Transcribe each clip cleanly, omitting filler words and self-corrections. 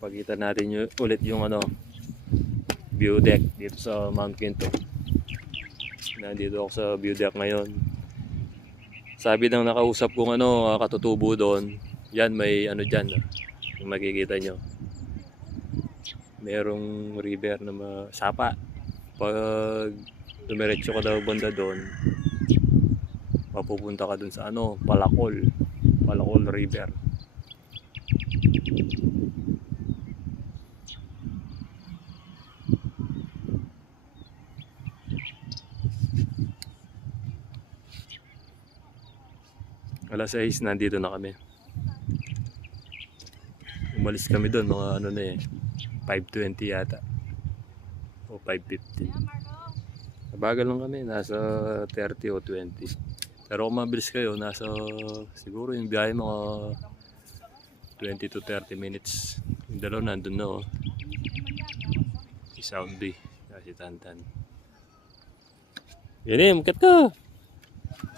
Pakita natin ulit yung ano, view deck dito sa Mount Quinto. Nandito ako sa view deck ngayon. Sabi ng nakausap kong ano, katutubo doon, yan may ano dyan, yung makikita nyo. Merong river na masapa. Pag dumiretso ka daw banda doon, mapupunta ka doon sa ano, Palacol River. Alas 6 nandito na kami. Umalis kami doon mga ano na 5:20 yata o 5:50. Mabagal lang kami, nasa 30 o 20. Pero kung mabilis kayo, nasa siguro yung biyahe mga 20 to 30 minutes. Yung dalaw nandun na si Soundby, si Tantan. Yan makat ko.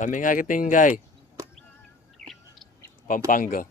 Kami nga kiting guy. Pampanga.